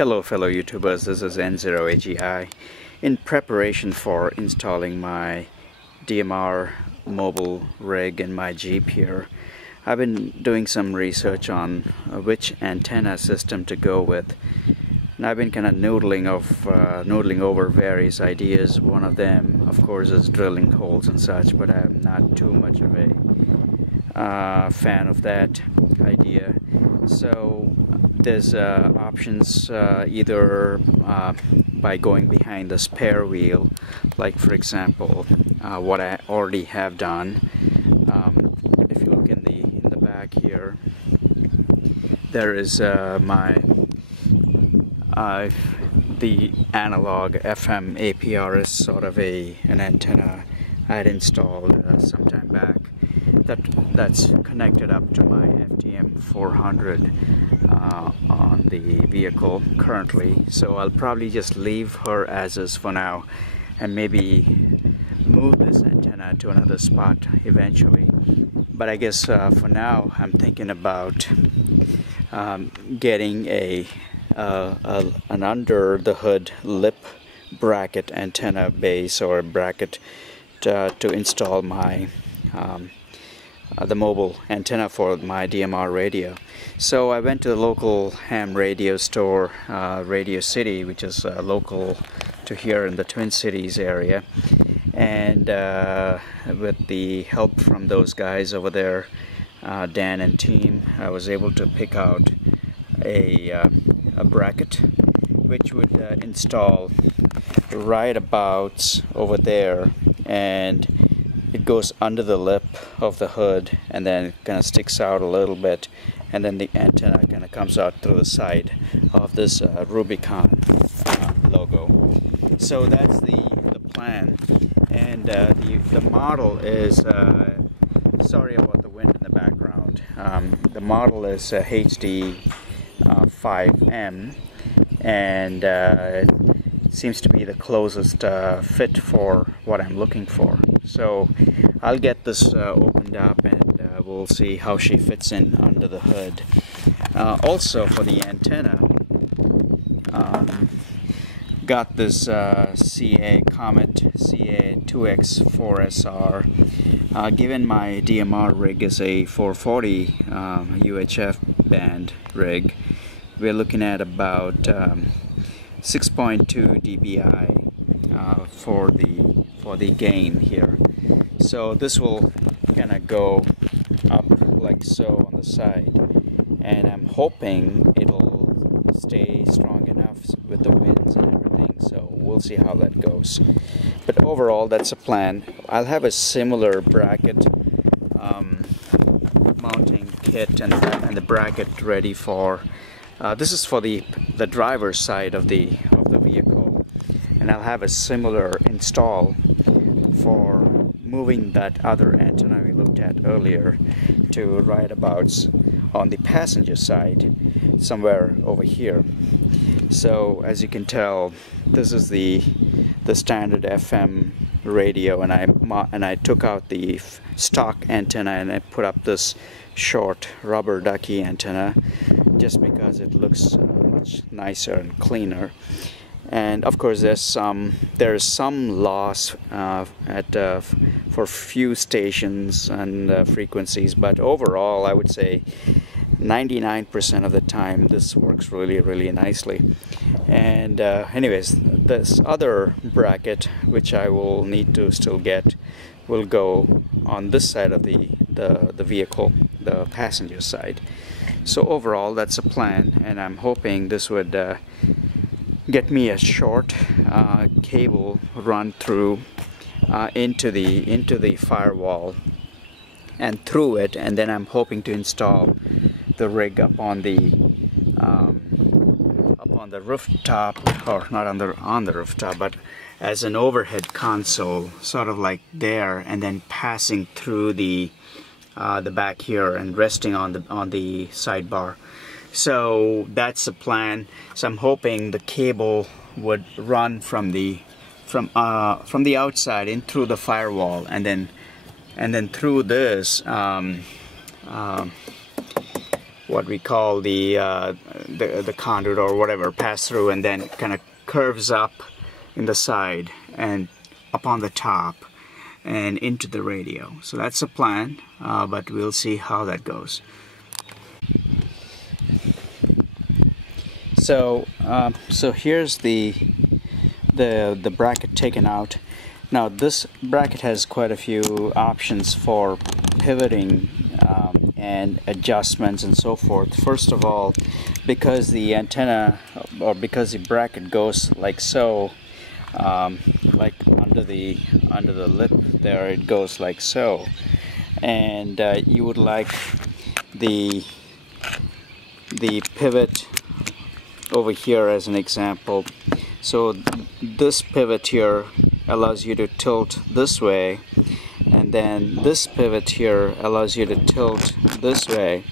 Hello fellow YouTubers, this is N0AGI. In preparation for installing my DMR mobile rig in my Jeep here, I've been doing some research on which antenna system to go with. And I've been kind of noodling over various ideas. One of them, of course, is drilling holes and such, but I'm not too much of a fan of that idea. So there's options either by going behind the spare wheel, like for example what I already have done. If you look in the back here, there is the analog FM APRS sort of an antenna I had installed some time back. That's connected up to my FTM 400 on the vehicle currently, so I'll probably just leave her as is for now and maybe move this antenna to another spot eventually. But I guess for now I'm thinking about getting an under the hood lip bracket antenna base or bracket to install my the mobile antenna for my DMR radio. So I went to the local ham radio store, Radio City, which is local to here in the Twin Cities area, and with the help from those guys over there, Dan and team, I was able to pick out a bracket which would install right about over there, and it goes under the lip of the hood and then it kind of sticks out a little bit, and then the antenna kind of comes out through the side of this Rubicon logo. So that's the plan, and the model is sorry about the wind in the background. The model is HD5M, and it seems to be the closest fit for what I'm looking for. So I'll get this opened up and we'll see how she fits in under the hood. Also for the antenna, got this CA Comet CA2X4SR. Given my DMR rig is a 440 UHF band rig, we're looking at about 6.2 dBi for the gain here. So this will kind of go up like so on the side, and I'm hoping it'll stay strong enough with the winds and everything, so we'll see how that goes. But overall, that's a plan. I'll have a similar bracket mounting kit and the bracket ready for this is for the driver's side of the vehicle, and I'll have a similar install for moving that other antenna we looked at earlier to right abouts on the passenger side, somewhere over here. So as you can tell, this is the standard FM radio, and I took out the stock antenna and I put up this short rubber ducky antenna just because it looks much nicer and cleaner. And of course there's some loss for few stations and frequencies, but overall I would say 99% of the time this works really nicely. And anyways, this other bracket, which I will need to still get, will go on this side of the vehicle, the passenger side. So overall that's a plan, and I'm hoping this would get me a short cable run through into the firewall and through it, and then I'm hoping to install the rig up on the rooftop, or not on the rooftop, but as an overhead console, sort of like there, and then passing through the back here and resting on the sidebar. So that's the plan. So I'm hoping the cable would run from the outside in through the firewall, and then through this what we call the conduit or whatever pass through, and then kind of curves up in the side and up on the top and into the radio. So that's the plan, but we'll see how that goes. So here's the bracket taken out. Now this bracket has quite a few options for pivoting and adjustments and so forth. First of all, because the antenna, or because the bracket goes like so, like under the lip there, it goes like so, and you would like the pivot over here as an example. So this pivot here allows you to tilt this way, and then this pivot here allows you to tilt this way.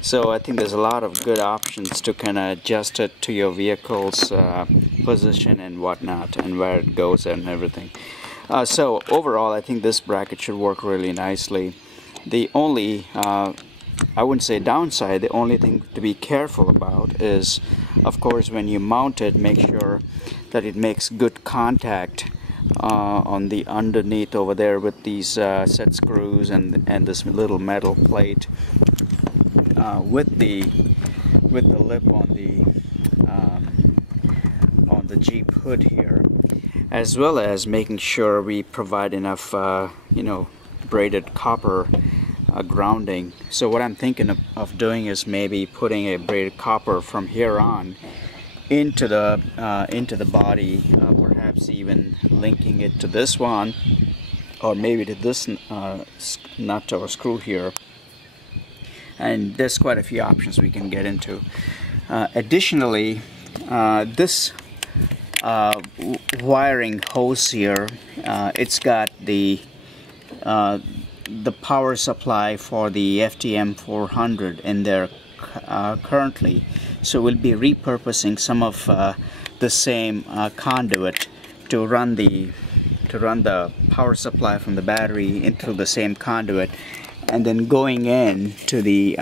So I think there's a lot of good options to kind of adjust it to your vehicle's position and whatnot, and where it goes and everything. So overall, I think this bracket should work really nicely. The only, I wouldn't say downside, the only thing to be careful about is, of course, when you mount it, make sure that it makes good contact on the underneath over there with these set screws and this little metal plate with the lip on the Jeep hood here, as well as making sure we provide enough braided copper grounding. So what I'm thinking of doing is maybe putting a braided copper from here on into the body, perhaps even linking it to this one, or maybe to this nut or screw here. And there's quite a few options we can get into. Additionally, this wiring hose here, it's got the power supply for the FTM 400 in there currently. So we'll be repurposing some of the same conduit to run the power supply from the battery into the same conduit, and then going in to the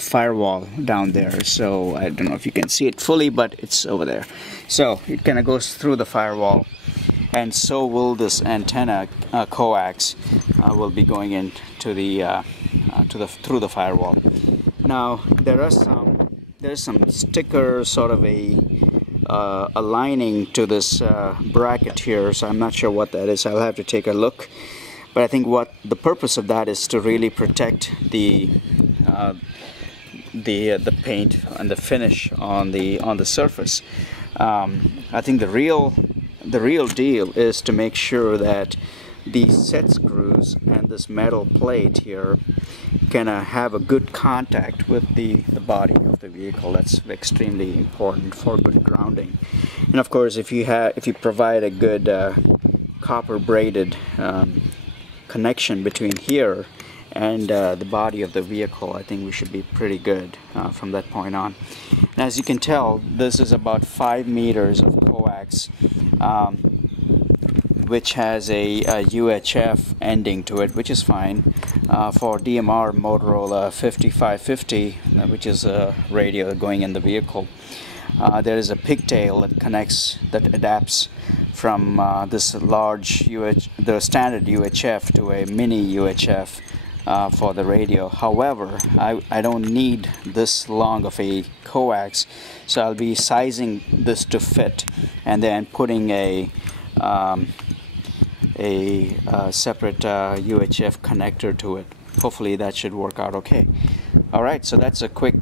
firewall down there. So I don't know if you can see it fully, but it's over there. So it kind of goes through the firewall, and so will this antenna coax will be going in to the through the firewall. Now there's some sticker, sort of a lining to this bracket here, so I'm not sure what that is. I'll have to take a look. But I think what the purpose of that is to really protect the paint and the finish on the surface. I think the real deal is to make sure that these set screws and this metal plate here can have a good contact with the body of the vehicle. That's extremely important for good grounding. And of course, if you provide a good copper braided connection between here and the body of the vehicle, I think we should be pretty good from that point on. And as you can tell, this is about 5 meters of coax, which has a UHF ending to it, which is fine for DMR Motorola 5550, which is a radio going in the vehicle. There is a pigtail that adapts from this large the standard UHF to a mini UHF for the radio. However, I don't need this long of a coax, so I'll be sizing this to fit and then putting a separate UHF connector to it. Hopefully that should work out okay. Alright, so that's a quick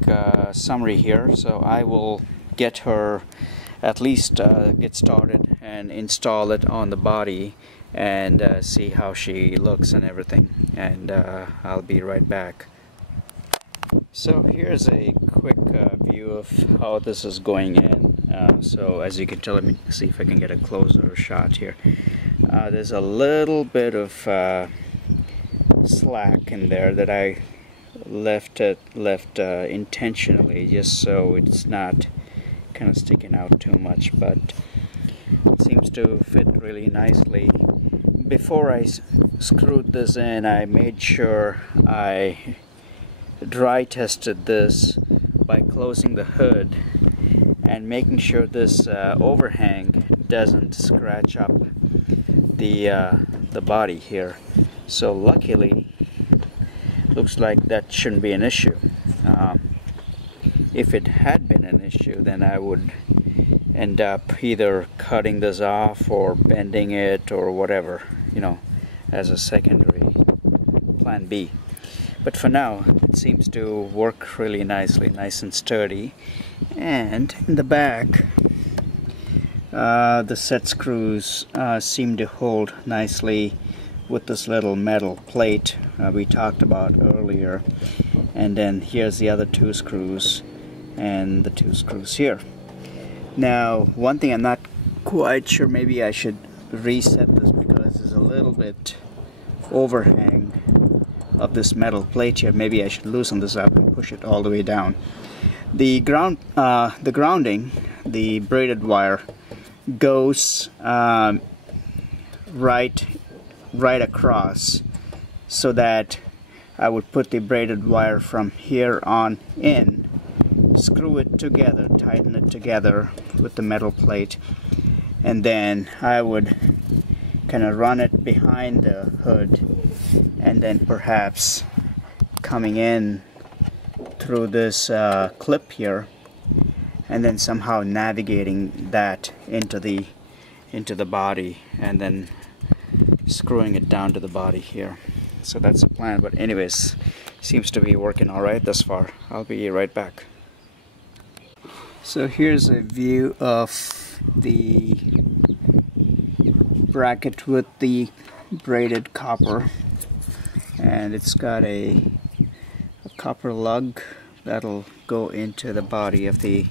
summary here. So I will get her at least get started and install it on the body and see how she looks and everything, and I'll be right back. So here's a quick view of how this is going in. So as you can tell, let me see if I can get a closer shot here. There's a little bit of slack in there that I left intentionally, just so it's not kind of sticking out too much, but it seems to fit really nicely. Before I screwed this in, I made sure I dry tested this by closing the hood and making sure this overhang doesn't scratch up the body here. So luckily, looks like that shouldn't be an issue. If it had been an issue, then I would end up either cutting this off or bending it or whatever, you know, as a secondary plan B. But for now, it seems to work really nicely, nice and sturdy. And in the back, the set screws seem to hold nicely with this little metal plate we talked about earlier. And then here's the other two screws and the two screws here. Now, one thing I'm not quite sure, maybe I should reset this because there's a little bit overhang of this metal plate here. Maybe I should loosen this up and push it all the way down. The grounding, the braided wire, goes right across, so that I would put the braided wire from here on in, screw it together, tighten it together with the metal plate, and then I would kind of run it behind the hood, and then perhaps coming in through this clip here, and then somehow navigating that into the body, and then screwing it down to the body here. So that's the plan. But anyways, seems to be working all right thus far. I'll be right back. So here's a view of the bracket with the braided copper, and it's got a copper lug that'll go into the body of the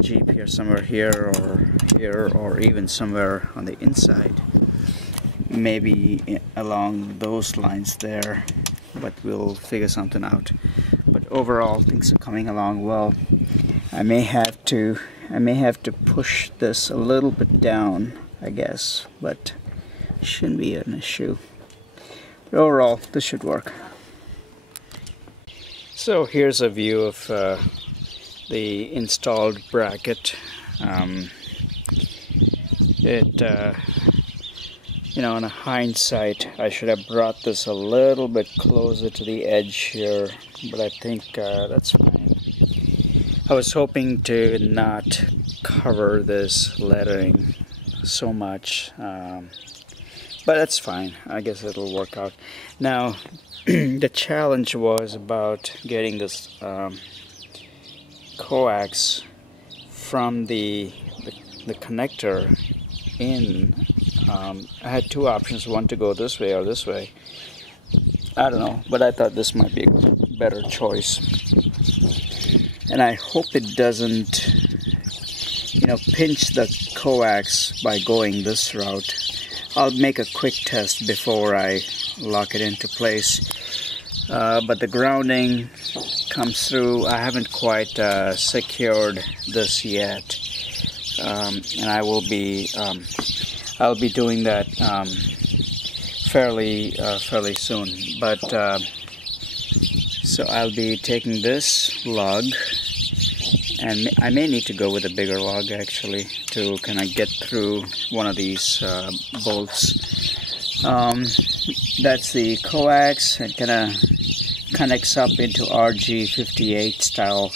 Jeep here, somewhere here or even somewhere on the inside, maybe along those lines there, but we'll figure something out. But overall, things are coming along well. I may have to push this a little bit down, I guess, but it shouldn't be an issue. But overall, this should work. So here's a view of the installed bracket. You know, on a hindsight, I should have brought this a little bit closer to the edge here, but I think that's fine. I was hoping to not cover this lettering so much, but that's fine. I guess it'll work out. Now, the challenge was about getting this coax from the connector in. I had two options, one to go this way or this way. I don't know, but I thought this might be a better choice. And I hope it doesn't, you know, pinch the coax by going this route. I'll make a quick test before I lock it into place. But the grounding comes through. I haven't quite secured this yet, and I will be I'll be doing that fairly soon. But so I'll be taking this lug, and I may need to go with a bigger lug actually to kind of get through one of these bolts. That's the coax. It kind of connects up into RG58 style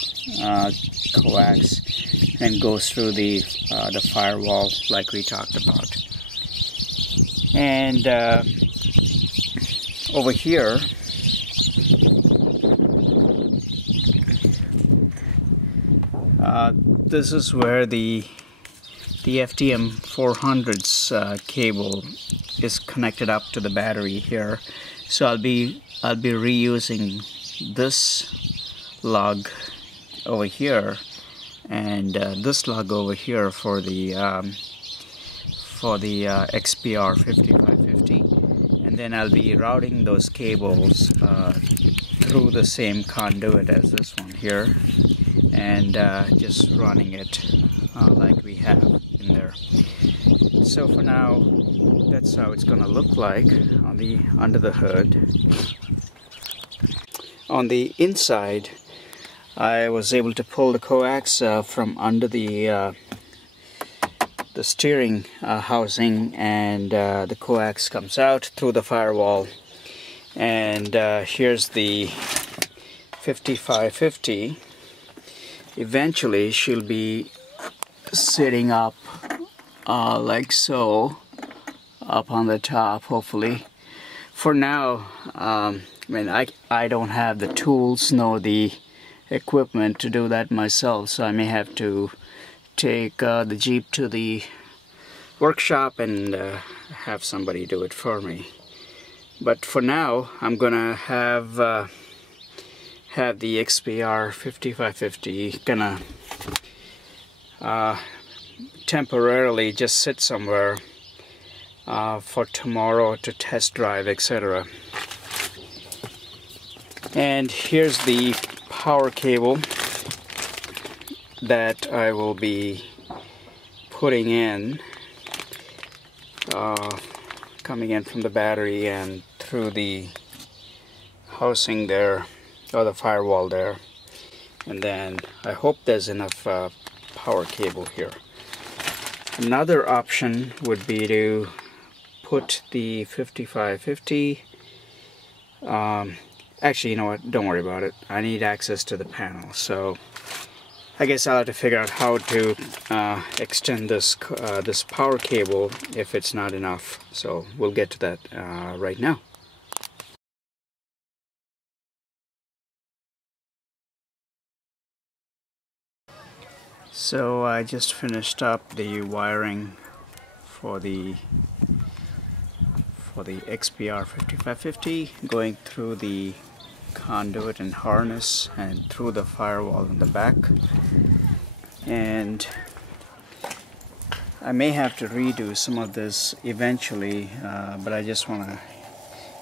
coax and goes through the firewall like we talked about. And over here, this is where the FTM 400's cable is connected up to the battery here. So I'll be reusing this lug over here and this lug over here for the XPR 5550, and then I'll be routing those cables through the same conduit as this one here, and just running it like we have in there. So for now, that's how it's gonna look like on the under the hood. on the inside, I was able to pull the coax from under the steering housing, and the coax comes out through the firewall. And here's the 5550. Eventually she'll be sitting up like so, up on the top, hopefully. For now, I mean, I don't have the tools nor the equipment to do that myself, so I may have to take the Jeep to the workshop and have somebody do it for me. But for now, I'm gonna have the XPR 5550 gonna temporarily just sit somewhere for tomorrow to test drive, etc. And here's the power cable that I will be putting in, coming in from the battery and through the housing there, or the firewall there. And then I hope there's enough power cable here. Another option would be to put the 5550, actually, you know what, don't worry about it. I need access to the panel, so I guess I'll have to figure out how to extend this this power cable if it's not enough. So we'll get to that right now. So I just finished up the wiring for the XPR 5550, going through the conduit and harness and through the firewall in the back. And I may have to redo some of this eventually, but I just want to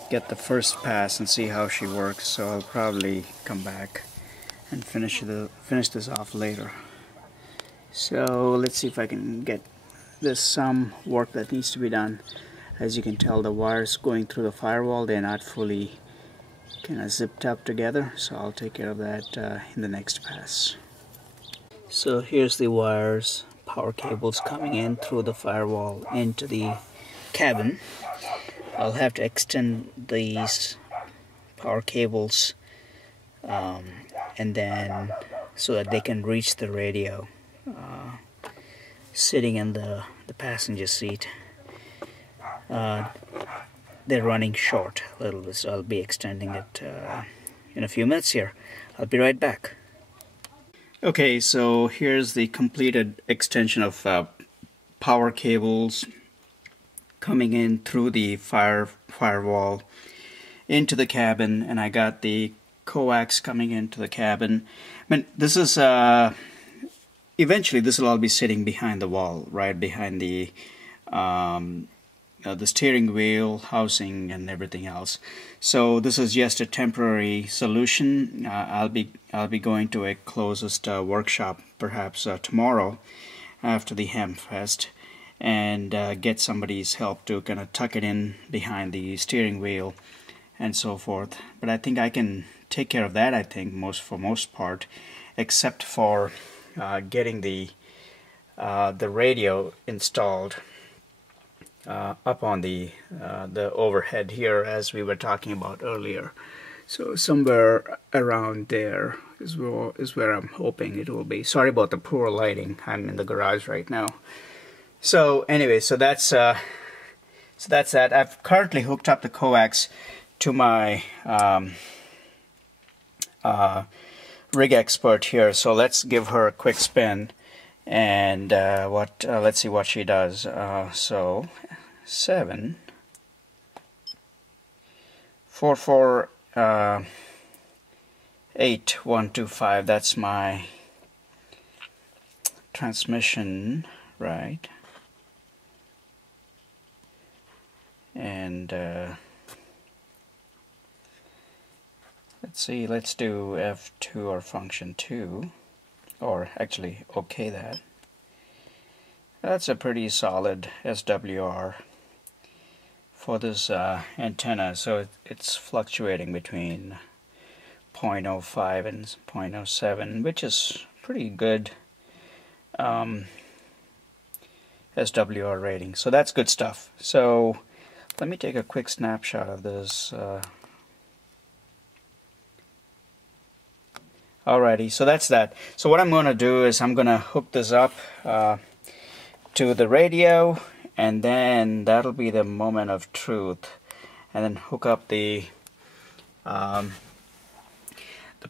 get the first pass and see how she works, so I'll probably come back and finish this off later. So let's see if I can get this some work that needs to be done. As you can tell, the wires going through the firewall, they're not fully kind of zipped up together, so I'll take care of that in the next pass. So here's the wires, power cables coming in through the firewall into the cabin. I'll have to extend these power cables and then so that they can reach the radio sitting in the passenger seat. They're running short a little bit, so I'll be extending it in a few minutes here. I'll be right back. Okay, so here's the completed extension of power cables coming in through the firewall into the cabin, and I got the coax coming into the cabin. I mean, this is eventually this will all be sitting behind the wall, right behind the steering wheel, housing, and everything else. So this is just a temporary solution. I'll be going to a closest workshop perhaps tomorrow after the Ham Fest, and get somebody's help to kind of tuck it in behind the steering wheel and so forth. But I think I can take care of that, I think, for most part, except for getting the radio installed up on the overhead here, as we were talking about earlier. So somewhere around there is where I'm hoping it will be. Sorry about the poor lighting. I'm in the garage right now. So anyway, so that's that. I've currently hooked up the coax to my rig expert here. So let's give her a quick spin, and let's see what she does. So 7 4 4 8 1 2 5. That's my transmission, right? And let's see, let's do F2 or function 2, or actually okay that. That's a pretty solid SWR for this antenna, so it's fluctuating between 0.05 and 0.07, which is pretty good SWR rating. So that's good stuff. So let me take a quick snapshot of this. Alrighty, so that's that. So what I'm going to do is I'm going to hook this up to the radio, and then that'll be the moment of truth. And then hook up the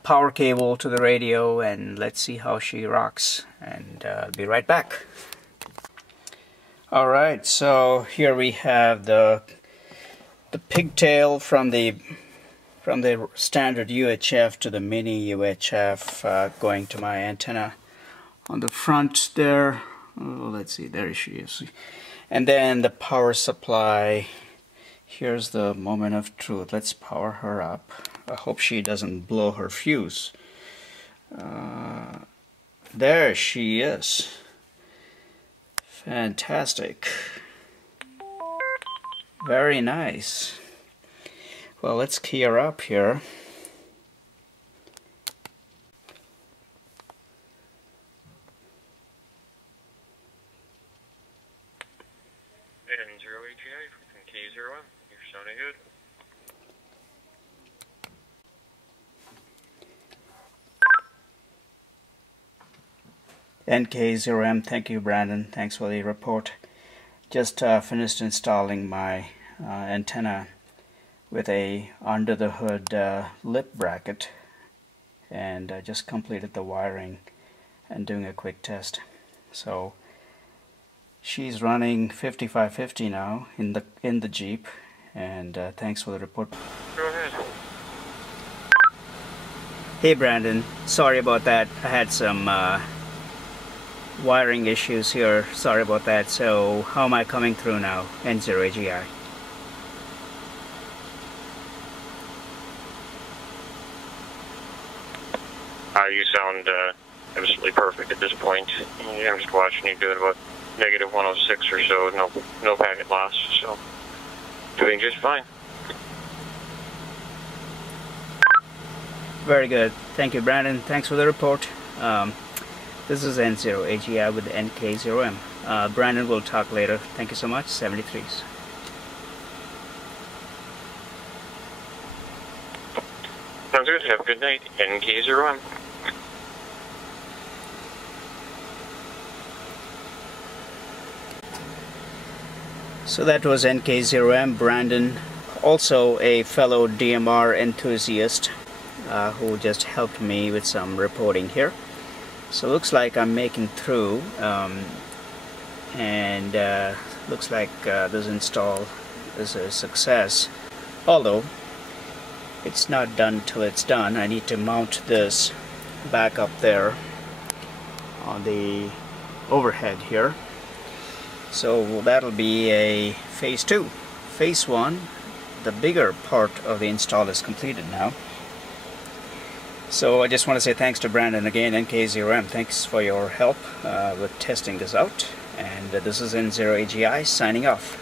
power cable to the radio, and let's see how she rocks. And I'll be right back. Alright, so here we have the pigtail from the standard UHF to the mini UHF going to my antenna on the front there. Oh, let's see, there she is. And then the power supply. Here's the moment of truth. Let's power her up. I hope she doesn't blow her fuse. There she is. Fantastic. Very nice. Well, let's key her up here. N0AGI from K0M. You're sounding good. NK0M, thank you, Brandon. Thanks for the report. Just finished installing my antenna with a under the hood lip bracket, and I just completed the wiring and doing a quick test. So she's running 5550 now in the Jeep, and thanks for the report. Go ahead. Hey Brandon, sorry about that. I had some wiring issues here. Sorry about that. So how am I coming through now? N0AGI. You sound absolutely perfect at this point. I'm just watching you doing about -106 or so. No packet loss. So doing just fine. Very good. Thank you, Brandon. Thanks for the report. This is N0AGI with NK0M. Brandon will talk later. Thank you so much. 73s. Sounds good. Have a good night. NK0M. So that was NK0M, Brandon, also a fellow DMR enthusiast who just helped me with some reporting here. So looks like I'm making through, and looks like this install is a success. Although it's not done till it's done. I need to mount this back up there on the overhead here. So that'll be a phase 2. Phase 1, the bigger part of the install is completed now. So I just want to say thanks to Brandon again, NK0M. Thanks for your help with testing this out. And this is N0AGI signing off.